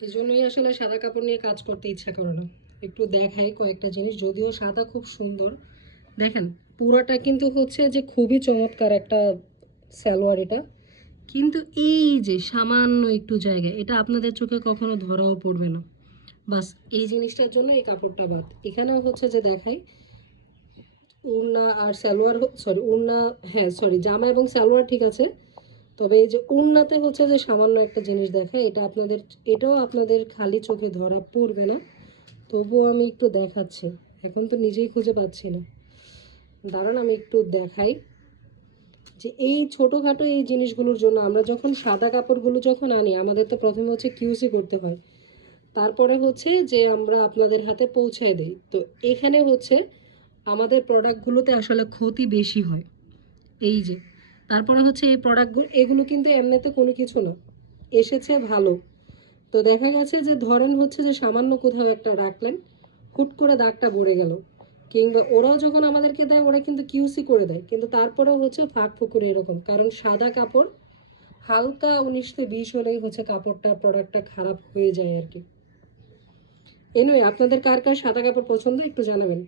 এই জন্যই আসলে সাদা কাপড় নিয়ে কাজ করতে ইচ্ছা করে না। একটু দেখাই কয়েকটা জিনিস, যদিও সাদা খুব সুন্দর। দেখেন পুরোটা কিন্তু হচ্ছে যে খুবই চমৎকার একটা সালোয়ার এটা। কিন্তু এই যে সামান্য একটু জায়গা, এটা আপনাদের চোখে কখনো ধরাও পড়বে না। বাস এই জিনিসটার জন্য এই কাপড়টা বাদ। এখানেও হচ্ছে যে দেখাই ওড়না আর সালোয়ার, সরি ওড়না, হ্যাঁ সরি জামা এবং সালোয়ার ঠিক আছে। তবে এই যে ওড়নাতে হচ্ছে যে সামান্য একটা জিনিস দেখায়, এটা আপনাদের, এটাও আপনাদের খালি চোখে ধরা পড়বে না। তবুও আমি একটু দেখাচ্ছি, এখন তো নিজেই খুঁজে পাচ্ছি না। দাঁড়ান আমি একটু দেখাই যে এই ছোটোখাটো এই জিনিসগুলোর জন্য আমরা যখন সাদা কাপড়গুলো যখন আনি, আমাদের তো প্রথমে হচ্ছে কিউসি করতে হয়, তারপরে হচ্ছে যে আমরা আপনাদের হাতে পৌঁছায় দিই। তো এখানে হচ্ছে আমাদের প্রোডাক্টগুলোতে আসলে ক্ষতি বেশি হয়। এই যে তারপরে হচ্ছে এই প্রোডাক্টগুলো, এগুলো কিন্তু এমনিতে কোনো কিছু না, এসেছে ভালো। তো দেখা গেছে যে ধরেন হচ্ছে যে সামান্য কোথাও একটা রাখলেন, হুট করে দাগটা পড়ে গেল, কিংবা ওরাও যখন আমাদেরকে দেয় ওরা কিন্তু কিউসি করে দেয়, কিন্তু তারপরেও হচ্ছে ফাঁক ফুকুরে এরকম, কারণ সাদা কাপড় হালকা 19-20 হলেই হচ্ছে কাপড়টা, প্রোডাক্টটা খারাপ হয়ে যায় আর কি। এনিওয়ে, আপনাদের কার কার সাদা কাপড় পছন্দ একটু জানাবেন।